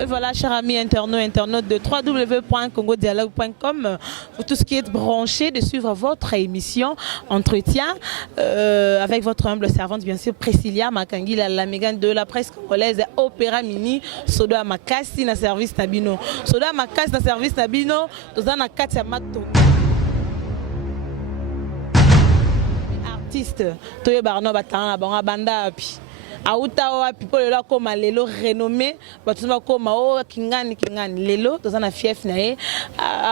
Et voilà, chers amis internautes de www.congodialogue.com, pour tout ce qui est branché de suivre votre émission Entretien avec votre humble servante, bien sûr, Priscilla Makangi, la mégane de la presse congolaise, Opéra Mini, Soda Makasi na service Nabino. Soda Makasi na service Nabino, Tozana Katia Mato. Artiste, Toye Barno Batana, Banga Banda Api. Aoutawa people là comme lelo renommé batuma comme o kingani lelo tozana fief nae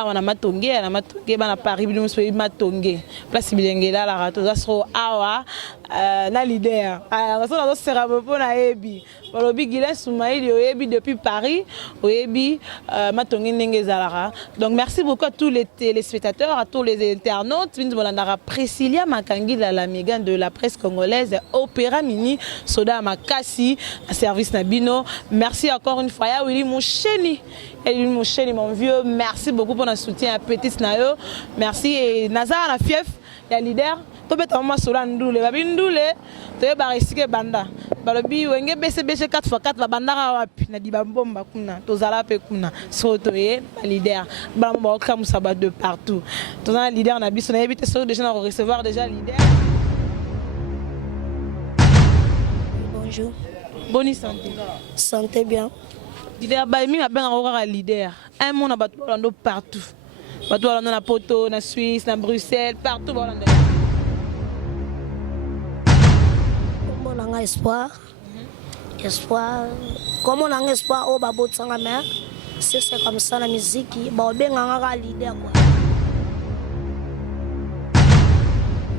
wana matonge bana Paris bino so matonge place bilengela la rato za so awa na leader so na sera po na ebi balobi Gilles Soumaïli oyebi depuis Paris oyebi matonge ndenge zalara. Donc merci beaucoup à tous les téléspectateurs, à tous les internautes. Binzbolandara Priscilla Makangi, la mégane de la presse congolaise, Opéra Mini, Soda Makasi, service Nabino. Merci encore une fois à Willy Moucheni. Willy Moucheni, mon vieux, merci beaucoup pour notre soutien à Petit Snayo. Merci et Nazar la fief, le leader. Tout est en moi sur l'andoule, babindoule, tu es barisike banda. Balobi wenge BCBC 4x4 va banda wapi na dibambomba kuna, tozala pe kuna. Sotoye leader, bamba okamu sabat de partout. Tozala leader na biso na éviter so déjà na recevoir déjà leader. Bonjour. Bonne santé. Santé bien. Leader baimi ma ben aura leader. Un monde na bato lando partout. Bato lando na Poto, na Suisse, na Bruxelles, partout lando. Comment on a espoir? Espoir. Comment on a espoir au babo tsanga mer? C'est comme ça la musique. Ba ben nganga leader quoi.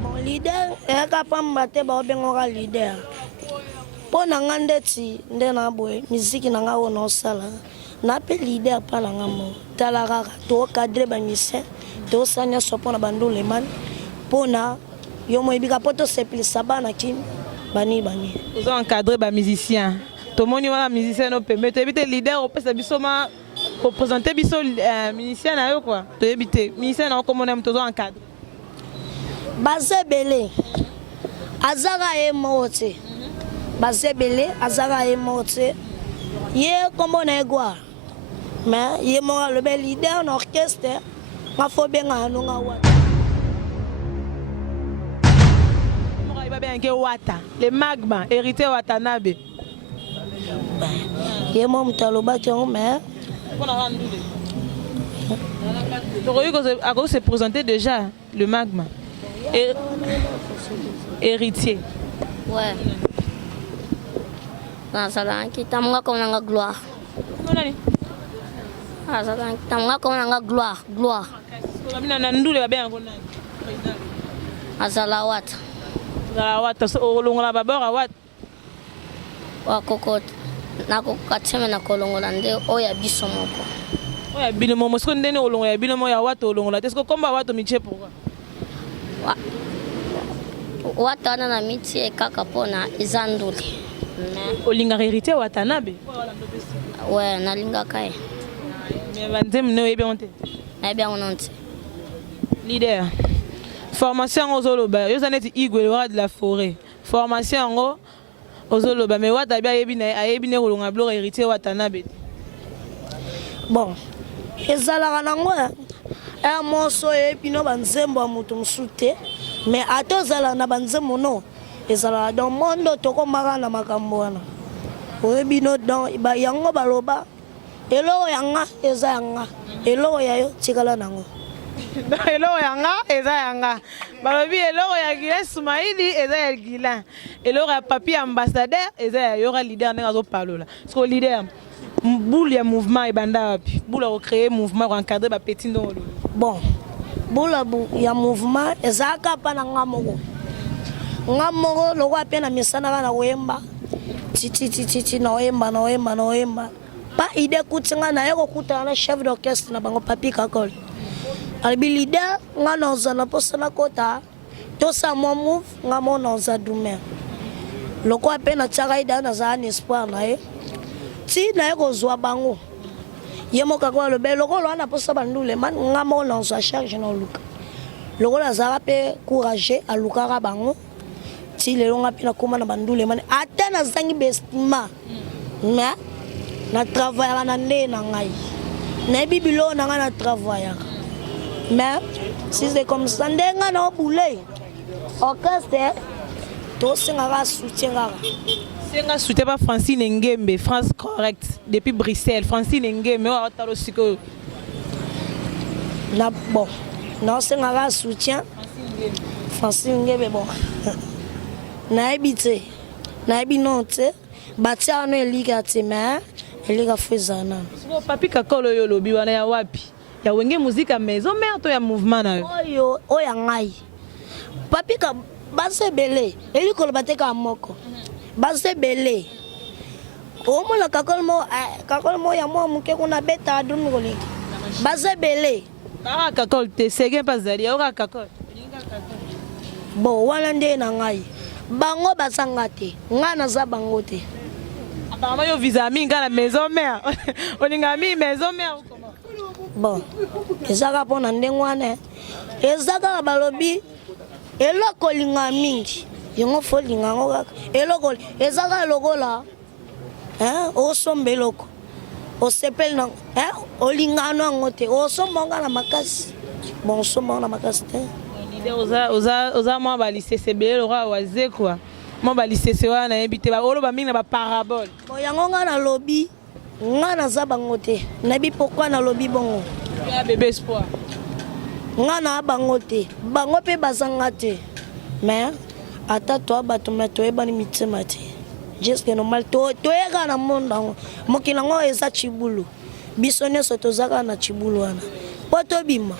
Mon leader est capable battre ba ben nganga leader. Pour n'angandeti ndena boy musique nanga wono sala. Na pe leader pa nanga mo. Talara to cadre ba mission. To sanya sopo na bandu leman. Pona yo mo ibika poto sepli sabana kin. Bani. Vous avez encadré les musiciens. Tout le monde est musicien. Vous avez leader, vous avez représenter les musiciens. Vous avez musiciens, comment vous avez encadré. Basé Belé, Azara et Mote. Basé Belé, Azara et Mote. Yé comme on est quoi. Mais yé moi le bel leader en orchestre. Ma faut bien à nous avoir. Les magma, hérité Watanabe. Il y a mon taloba qui est en mer. Se présenté déjà le magma. Héritier. Ouais. Ça qui t'a comme une gloire. Ça t'a comme une gloire. Azalawat. Olongola babora wat wakoko nako katseme na kolongola nde oya biso moko oya bino momo sko ndene olongola bino mo ya wat olongola tesko komba wat miche pourquoi wata na mitie kaka pona izanduli olinga hérité Watanabe ouais nalinga kai mais vanzem no ebe onte na bien onte leader. Formation aux Oloba, yo zaneti igwe le de la forêt. Formation aux Oloba, mais wata bia yebine kolonga blore héritier Watanabe. Bon, ezala nango un morceau et puis no banzembo mutu msute, mais atozala na banzembo no, ezala dans monde toko mara na makambo wana. Oyebino dans ba yango baloba, elo yanga eza yanga, elo yayo tikala nango. Elo yanga eza yanga balobi elo ya Gilles Soumaïli eza ya Gilin elo ya papier ambassadeur eza ya yora leader ndenge azo palola so leader boule ya mouvement ebanda wapi boule a créer mouvement encadrer ba petit ndolo bon boule ya mouvement eza kapa na ngamoko loko pe na misana na wemba titi na wemba pa ide kutinga na yeko kutana na chef d'orchestre na bango papi kakol albilida nga noza na posana kota to sa mo move nga mo noza dume loko ape na tsaka ida na za espoir na ye ti na yeko zwa bango ye mo ka kwa lobe loko lo na posa bandule man nga mo noza charge na luka loko la za pe courage a luka ka bango ti le longa pe na koma na bandule man ata na zangi bestima mais na travaillaka na nde na ngai nayebi biloko na ngai na travaillaka mais si c'est comme ça nde ngai na obule orchestre tosengaka soutien kaka senga soutien pas Francine Ngembe France Correct depuis Bruxelles Francine Ngembe oyo talo sikoyo na bon naosengaka soutien Francine Ngembe bon nayebi te nayebi non te batia wana elika te mais elika fo ezala nano papi kakolo oyo olobi wana ya wapi ya wenge muzika maison mère to ya mouvement na yo oyo ya ngai papi ka base ebele elikolo bateka moko base ebele omona kakolo mo ya mwa moke kuna beta adumi koleki base ebele kakolo te sege pazali oka kakolo bon wana nde na ngai bango basanga te ngai naza bango te apparemment yo visa mingi na maison mère olinga mi maison mère bon ezaka mpona ndenge wana eza kaka balobi eloko olinga mingi yango fo olinga yango kaka eloko eza kaka lokola osomba eloko osepeli nango olingano yango te osomba ngo na makasi bon osomba ngo na makasi te oza mwa balisese ebele lokola waze kua mwa balisese wana nayebi te oloba mingi na baparabole bon yango ngai nalobi ngai naza bango te nayebi pourkui nalobi bongo ya bebe espoir ngai na bango te bango mpe bazanga te mais ata toa bato me toyebani mitema te juske normal toyeka na mondo yango mokili yango eza chibulu biso nyonso tozaka na chibulu wana mpo tobima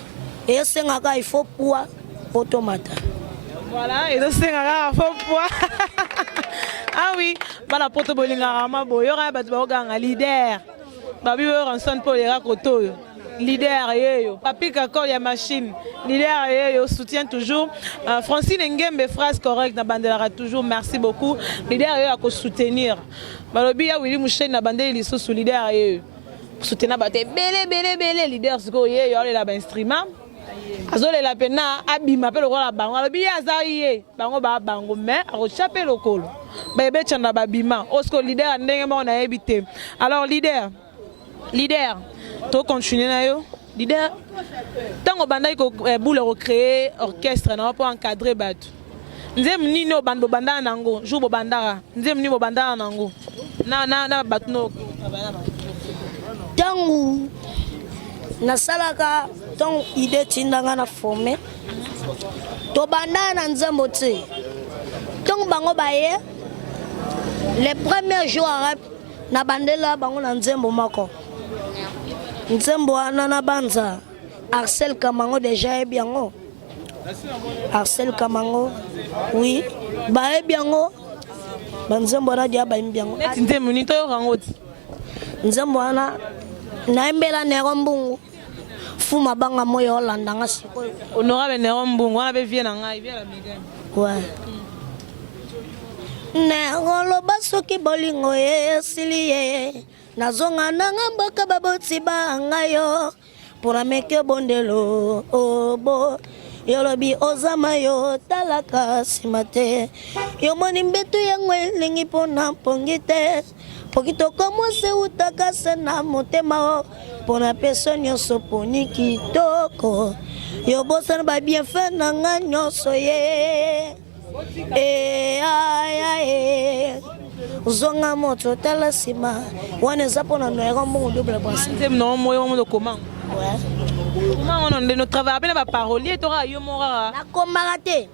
esengaka ifo pwa mpo tomata voilà ezosengaka fo pwa ah oui bana poto bolingaka maboyo yoka bato bakokanga leader babi oyo ranson mpo oleka koto oyo leader yeyo papi kakol ya machine leader yeyo soutient toujours Francine Ngembe phrase correcte na bandelaka toujours merci beaucoup leader yeyo ako soutenir balobi ya Willy Moucheni na bandeli lisusu leader yeyo soutenir bato ebele leader sikoyo yeyo aolela ba instrument azolela pena abima mpe lokola bango alobi ye aza ye bango babango mais akotya mpe lokolo bayebetya babima osiko leader ndenge moko nayebi te alors leader to continuer na yo leader ntango obandaki bule recréer orchestre na mpo encadrer bato nzembo nini bobandaka nango jour bobandaka nzembo nini bobandaka nango na bato no ntango nasalaka ntango ide tindanga na forme tobandaka na nzembo te ntango bango baye le premier jour arabe na bandela bango na nzembo moko nzembo wana na banza Arsèle Kamango déjà yebi yango Arsèle Kamango oui bayebi yango banzembo wana dia bayimbi yango nzembo ni toyokango ti nzembo wana nayembela Nero Mbungu fuma banga moyo olandanga sikoyo honorable Nero Mbungu wana be vie na ngai vie la mégane ouais Nero loba soki bolingo esili ye nazonga nanga mboka baboti banga yo pona meke bondelo obo yolobi ozama yo talaka nsima te yomoni mbetu yango elingi mpona mpongi te po kitoko mwasi eutaka se na motema o mpona peso nyonso poni kitoko yobosana babienfe na nga nyonso ye zonga moto tala nsima wana eza mpona noyaka mbongo double basi nzembo na moyo mondo komanga comment on ne travaille pas na parolier to yo mora nakomaka te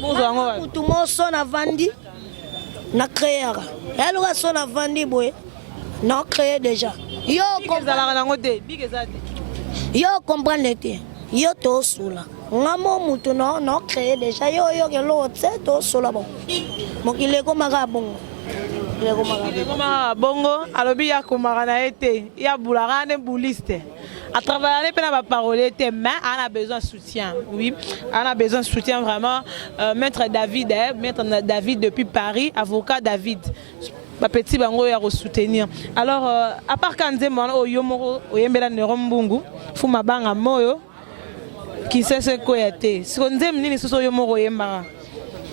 bonzo yango kutu moso na vandi na créera eluka so na vandi boye na créer déjà yo ezalaka nango te big eza te yo comprendre te yo tosula ngamo mutu na créer déjà yo kelo te tosula bon mokili ekomaka bongo bongo alobi ya komaka na ye te ya bulaka ne buliste à travers les peines à parler mais on a besoin de soutien oui on a besoin de soutien vraiment maître David depuis Paris avocat David ma petit bango ya soutenir alors à part kanze mona oyomoko oyembela Nero Mbungu fuma banga moyo qui sait ce ko yate si on nzem nini soso oyomoko yembara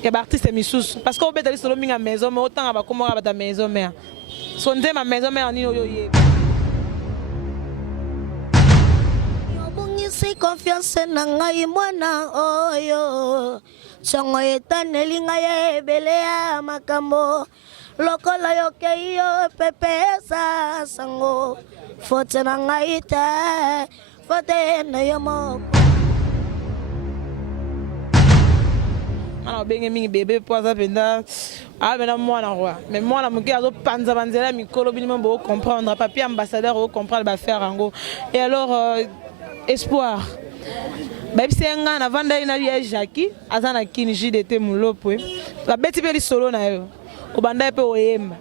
et artiste misusu parce qu'on bête solo minga maison mais autant ba komora ba maison mais sonde ma maison mais en ino yoye. Yobungisi confiance na ngai mwana oyo. Songo etaneli ngai ebele ya makambo. Lokola yoke yo pepesa sango. Fote na ngai te, fote na yo moko. Ana benge mingi bébé poza penda bena mwana roi mais mwana muke azo panza banzela mikolo binimo bo comprendre papier ambassadeur au comprendre ba faire ango et alors espoir babisenga na vanda ina ya Jackie azana kini JDT mulopwe ba beti pe li solo na yo obanda pe oyemba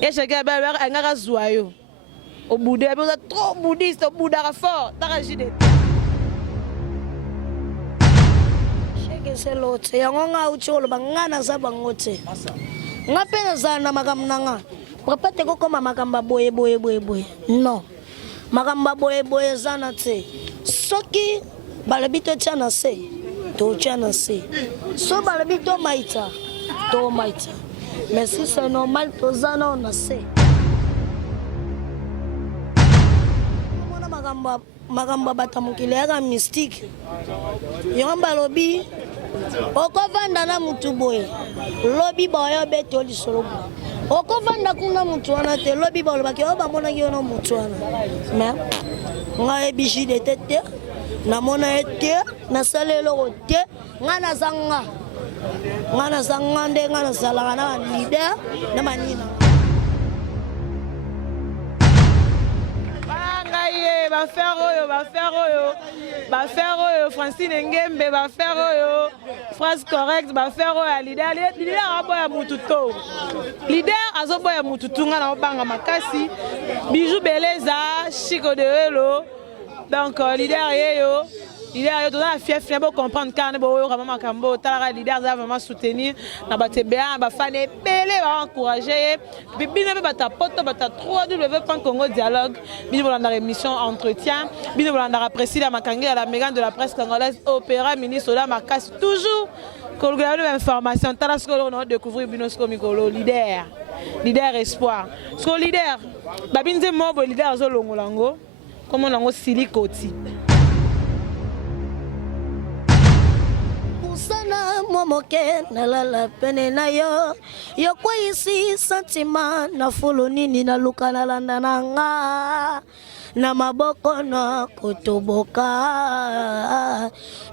ya Jackie ba ngaka zwayo obude ba trop bouddhiste obudara fort taka JDT. C'est l'autre. Il y a un autre bangana za bangote. Nga pena zana makamnanga. Propate ko koma makamba boye. Non. Makamba boye zana te. Soki balabito chana se. To chana se. So balabito maita. To maita. Mais si c'est normal to zana on se. Mona makamba batamukile ya mystique. Yomba lobi okovanda na mutu boye lobi boyo beto lisolo okovanda kuna mutu wana te lobi bolo baki oba mona ki ona mutu wana mais nga ebishi de tete na mona ete na salelo te ngana zanga nde ngana sala na leader na manina ba faire oyo Francine Ngembe ba faire oyo phrase correcte ba faire oyo leader aboya mututo leader azoboya mututu nga na obanga makasi bijou beleza chico de hello donc leader yeyo leader doit fier bon comprendre quand bo vraiment makambo tala leader za vraiment soutenir na batebea ba fan belé ba encourager puis bino ba ta poto ba ta 3w.congo dialogue bino bolanda émission entretien bino bolanda apprécier la makangi à la mégane de la presse congolaise opéra ministre la makasi toujours qu'on regarde l'information tala ce qu'on a découvrir bino ce mikolo leader espoir ce leader ba binze mobo leader zo longolango comme on lango silikoti sana momoke nalala pene na yo yoko isi sentima na fulu nini na luka na landa nanga na maboko na kotoboka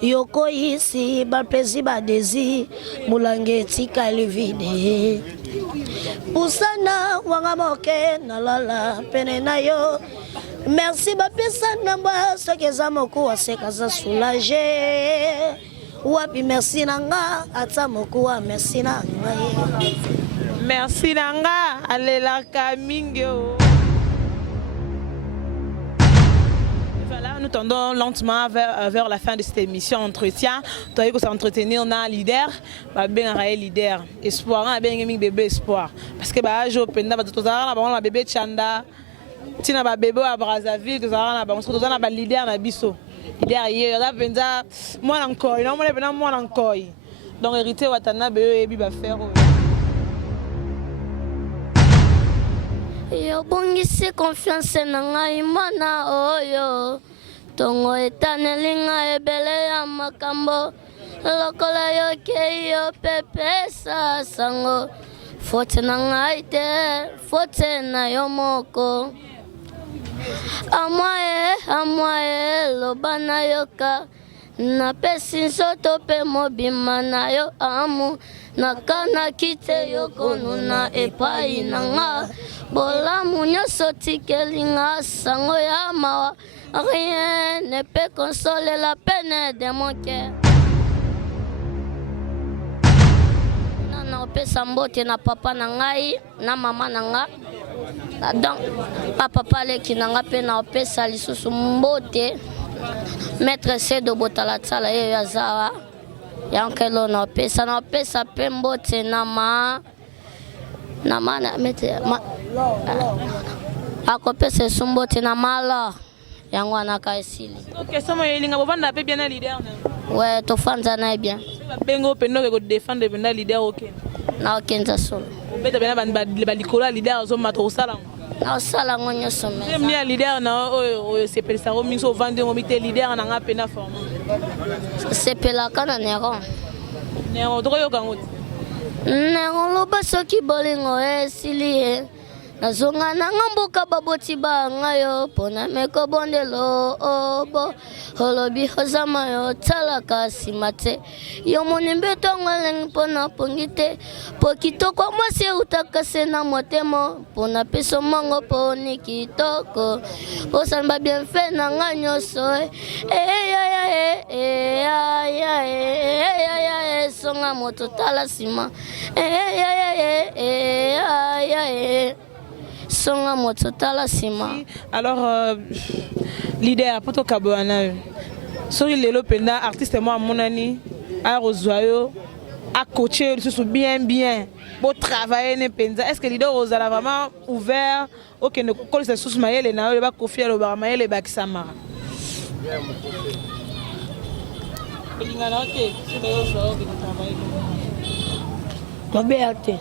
yoko isi ba plezi ba desi mulange tika livide pusana wanga moke nalala pene na yo merci ba pesa namba sokeza moku aseka za soulager wapi merci nanga atsamokuwa merci nanga merci nanga alela kamingyo. Voilà, nous tendons lentement vers la fin de cette émission entretien. Tu as s'entretenir on a leader ba ben leader espoir a ben bébé espoir parce que ba jo penda ba tozara na bébé Chanda tina ba bébé à Brazzaville tozara na ba on se tozana ba leader na biso derrière là penza moi encore non moi encore donc hérité watana be ebi ba faire yo bongisi confiance na ngai mana oyo tongo etaneli ngai ebele ya makambo lokola yoke yo pepesa sango fote na ngai te fote na yo moko Amwae lobana yoka na pesi nsoto pe mobima na yo amu nakana kite yoko nuna epai nanga bolamu nyonso tikeli nga sango ya mawa rien ne peut consoler la peine de mon cœur. Na opesa mbote na papa na ngai na mama na nga donc papa leki nanga pe na opesa lisusu mbote maître Sedo botala tsala ye yazawa yankelo na opesa pe mbote na mana mete akopesa sumbote na malo yango anaka esili. OK, somo yelinga bovanda pe bien na leader na. Ouais, to fanza na bien. Bengo pendo ko défendre benda leader OK. Na okenza solo. obeta bena ba likola leader zo mato sala nasala ngo nyonso même ni leader na oyo sepelisa ngo minso vendre ngo mite leader na nga pena forme sepelaka na neron neron tokoyoka ngo neron loba soki bolingo esili ye nazonga na mboka baboti banga yo pona meko bondelo obo holobi hozama yo talaka simate yo monimbe tongoleng pona pongite pokitoko mwasi utakase na motemo pona peso mongo poni kitoko osamba bien fait na nganyoso songa moto tala sima songa moto tala sima. Alors leader poto kabwana so lelo penda artiste moi monani a rozoyo a coacher bien beau travailler ne penza est-ce que leader ozala vraiment ouvert OK ne colle ce sous mayele na le ba confier le ba mayele ba kisama elingana te c'est d'ailleurs que travailler mabeate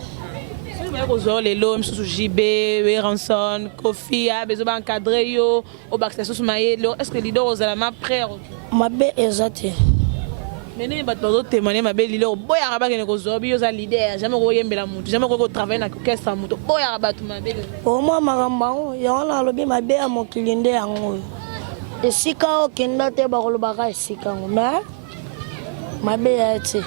lelo msusu JB Ranson Kofi a besoin d'encadrer yo au bac sous mayele est-ce que leader ozala prêt mabe ezate mais ba to témoigner mabe leader boya raba ke ko zobi yo za leader jamais ko yembela mutu jamais ko travailler na orchestre mutu boya raba tu mabe o mo makambango yona lobi mabe ya mokilinde yango esika okenda te ba kolobaka esika ngo mais mabe ya te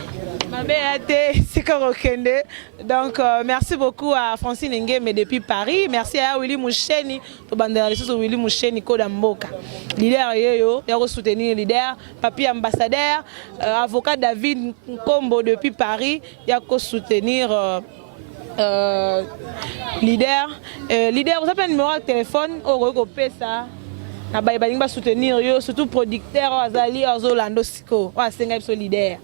donc merci beaucoup à Francine Ngeme depuis Paris, merci à Willy Moucheni to bandera les Willy Moucheni ko damboka leader yeyo ya soutenir leader papi ambassadeur avocat David Nkombo depuis Paris ya ko soutenir leader vous avez un numéro de téléphone au ko pesa na ba ba soutenir yo surtout producteur azali azolando siko wa senga solidaire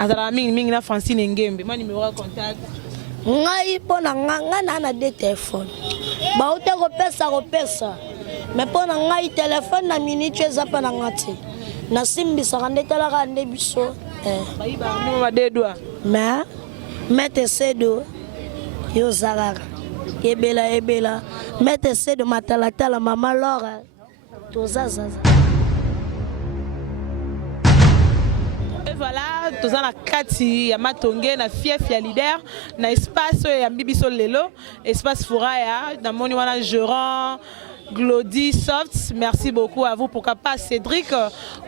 azala mingi na Francine Ngembe ma numéro de contact ngai pona nganga na de téléphone ba uta ko pesa mais pona ngai téléphone na minute eza pa na ngati na simbisa kande tala kande biso ba mo ba dedwa mais mete sedo yo zagara ebela mete sedo matala mama Laura et voilà tous na kati ya matonge na fief ya leader na espace ya bibiso lelo espace Furaya na moni wana Geron Glody Soft, merci beaucoup à vous. Pourquoi pas Cédric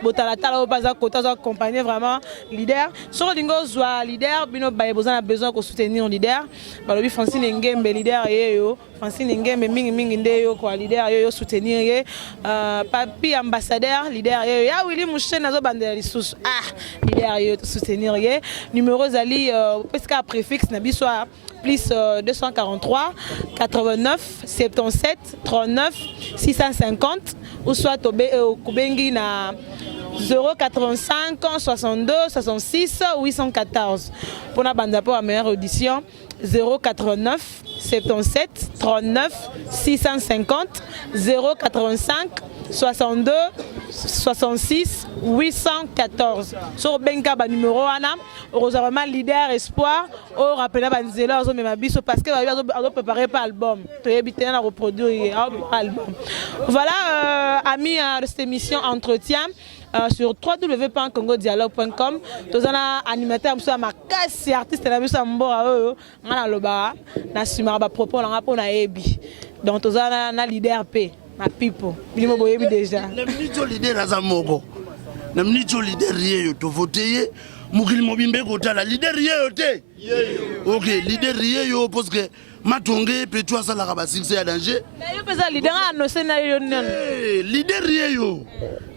Botalatala au Baza Kota accompagner vraiment leader. Sur le Zoa leader, Bino Bayeboza a besoin de soutenir leader. Balobi Francine Ngembe leader yo, Francine Ngembe mingi ndeyo quoi leader yo soutenir papi ambassadeur leader yo. Ya Willy Mouchen nazo bandela lisusu. Leader yo soutenir ye. Numéro zali presque à préfixe na biso plus 243 89 77 39 650 ou soit au Kubengi na 085 62 66 814 pour la bande pour la meilleure audition 089 77 39 650 085 62 66 814 sur Benga ba numéro ana heureusement leader espoir au rappeler banzela zo mema biso parce que va préparer pas album to éviter na reproduire album. Voilà amis de cette émission entretien sur www.congodialogue.com tozana animateur mso makasi artiste na biso mbora oyo ngana loba na sima ba propos na pona ebi donc tozana na leader p ma pipo bilimo boyebi déjà na mnicho leader azamoko na mnicho leader yeyo to voter mukili mobimbe kotala leader yeyo te OK leader yeyo parce que matonge petu asala ka ba succès ya danger yo pesa leader ano scénario non leader yeyo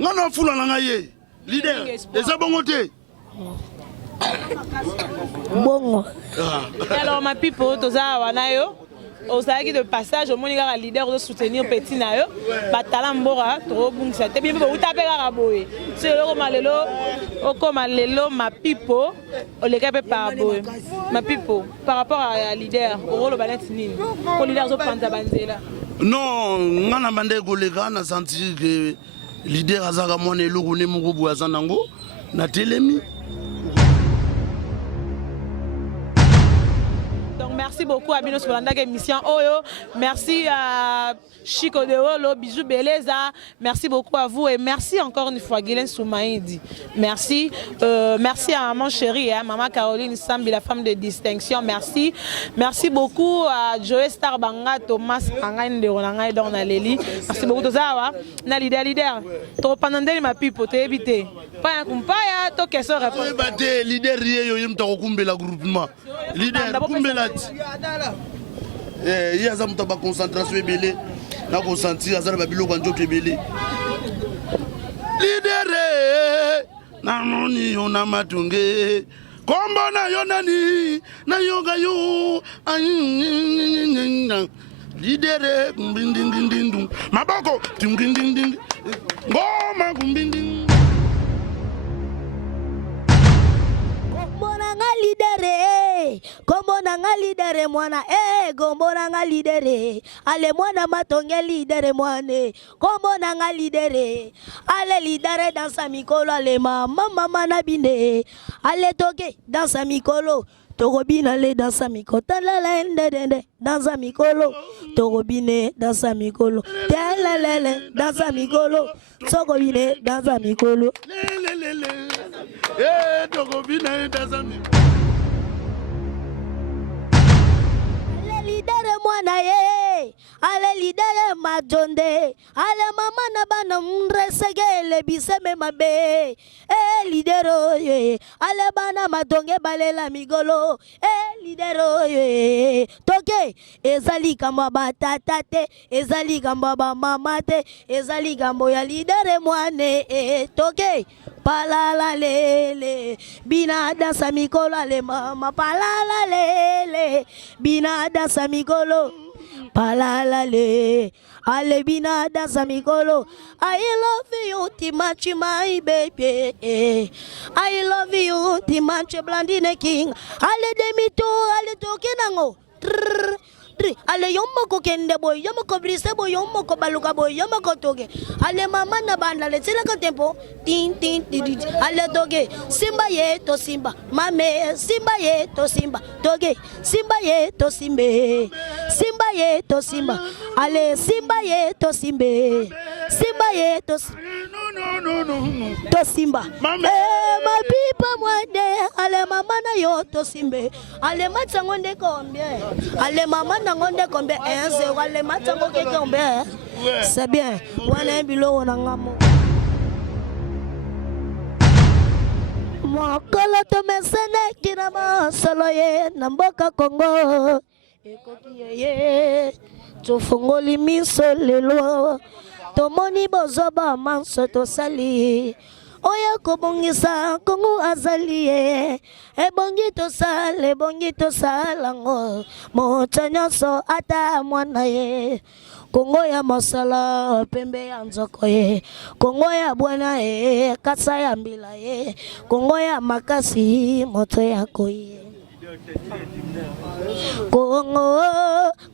ngana fula na ngaye leader eza bongo te bongo alors ma pipo toza wana yo ozalaki de passage omoni kaka leader de soutenir petit na yo batala mbora tobungisa te bien uta pe kaka boye so okoma lelo ma pipo oleka pe par boye ma pipo par rapport à leader orolo baneti nini ko leader zo panza banzela non ngana bande koleka na senti que leader azaka mwana eloko ne moko boya zanango na telemi. Donc merci merci beaucoup à Bino Solandake émission Oyo. Merci à Chico Deolo, Bijou Beleza. Merci beaucoup à vous et merci encore une fois Guylaine Soumaïdi. Merci. Merci à maman chérie, hein, maman Caroline Sambi, la femme de distinction. Merci. Merci beaucoup à Joe Starbanga, Thomas Angaï de Ronangaï Dornaleli. Merci beaucoup à Zawa. Na leader. Trop pendant ma pipe, t'es évité. Pas un compaya, toi qui sort. Leader, il y a un groupement. Leader, il y a une concentration ébélée. Na consenti azara babilo kanjo kebele lidere na noni ona matunge kombo na yonani na yoga yo lidere kumbindindindindum maboko tingindinding ngoma kumbinding Kombo nanga lidere mwana kombo nanga lidere ale mwana matonge lidere mwane kombo nanga lidere ale lidere dans sa mikolo ale mama na bine ale toke dans sa mikolo Torobina le dans sa mikolo talala ndende dans sa mikolo Torobine dans sa mikolo talala dans sa mikolo Sokobine dans sa mikolo Torobine dans sa mikolo lidere mwana ye ale lidere majonde ale mama na bana mresegele biseme mabe lidero ye ale bana matonge balela migolo lidero ye toke ezali kamba batata te ezali kamba ba mama te ezali kambo ya lidere mwane toke palala lele bina dansa mikolo ale mama palala lele bina dansa mikolo palala le ale bina dansa mikolo I love you Timachi my baby I love you Timachi Blandine King ale demito ale tokenango ale yomoko kende boy yomoko brise boy yomoko baluka boy yomoko toge ale mama na banda le tsela ka tempo tin tin ale toge simba ye to simba mame simba ye to simba toge simba ye to simbe simba ye to simba ale simba ye to simbe simba ye to no to simba ma pipa mwende ale mama na yo to simbe ale matsangonde combien ale mama nangonde combien 1-0 ale matsango ke combien c'est bien wana bilo na ngamo mokolo to mesene kinama solo ye na mboka Kongo ekoki ye tofongoli miso lelo tomoni bozoba manso tosali oya kobongisa Kongo azali ebongi tosala ngo moto nyonso ata mwana ye Kongo ya masala pembe ya nzoko ye Kongo ya bwana ye kasa ya mbila ye Kongo ya makasi moto ya koye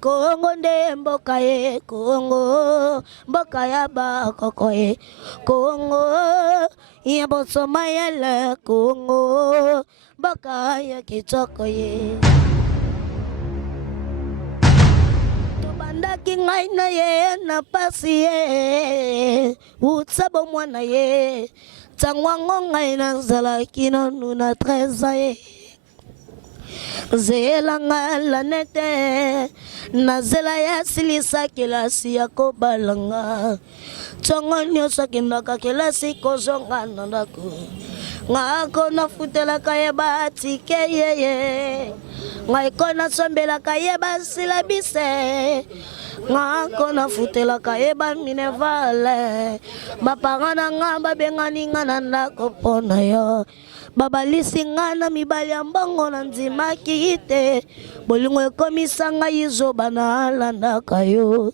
Kongo nde mboka ye Kongo mboka ya bakoko ye Kongo ya bosoma yele Kongo mboka ya kitoko ye tobandaki ngai na ye na pasi ye utsabo mwana ye tangwango ngai na nzalaki nanu na 13 ye zela ngala nete na zela ya silisa kilasi ya kobalanga tongo nyoso kindaka kilasi kozonga na ndako ngako nafutelaka ye batike yeye ngaiko nasombelaka ye basilabise ngako nafutelaka ye baminevale bapanga na nga babengani nga na ndako mpona yo babalisi nga na mibali ya mbongo na ndimaki te bolingo ekomisa ngai izoba nalandaka yo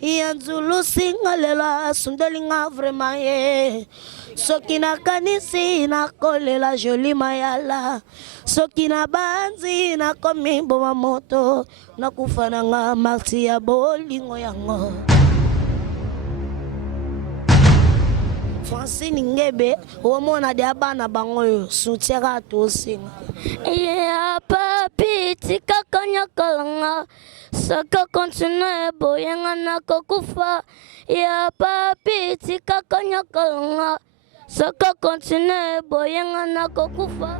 ya nzulusi nga lelo asundeli nga vraimen ye soki nakanisi nakolela joli mayala soki nabanzi nakomi boma moto nakufa na nga marti ya bolingo yango Francine Ngebe omona de abana bango yo soutiera tosinga ya papi tikakanya nyokolanga soko continue boyenga nakokufa ya papi tika konyokolanga soko continue boyenga nakokufa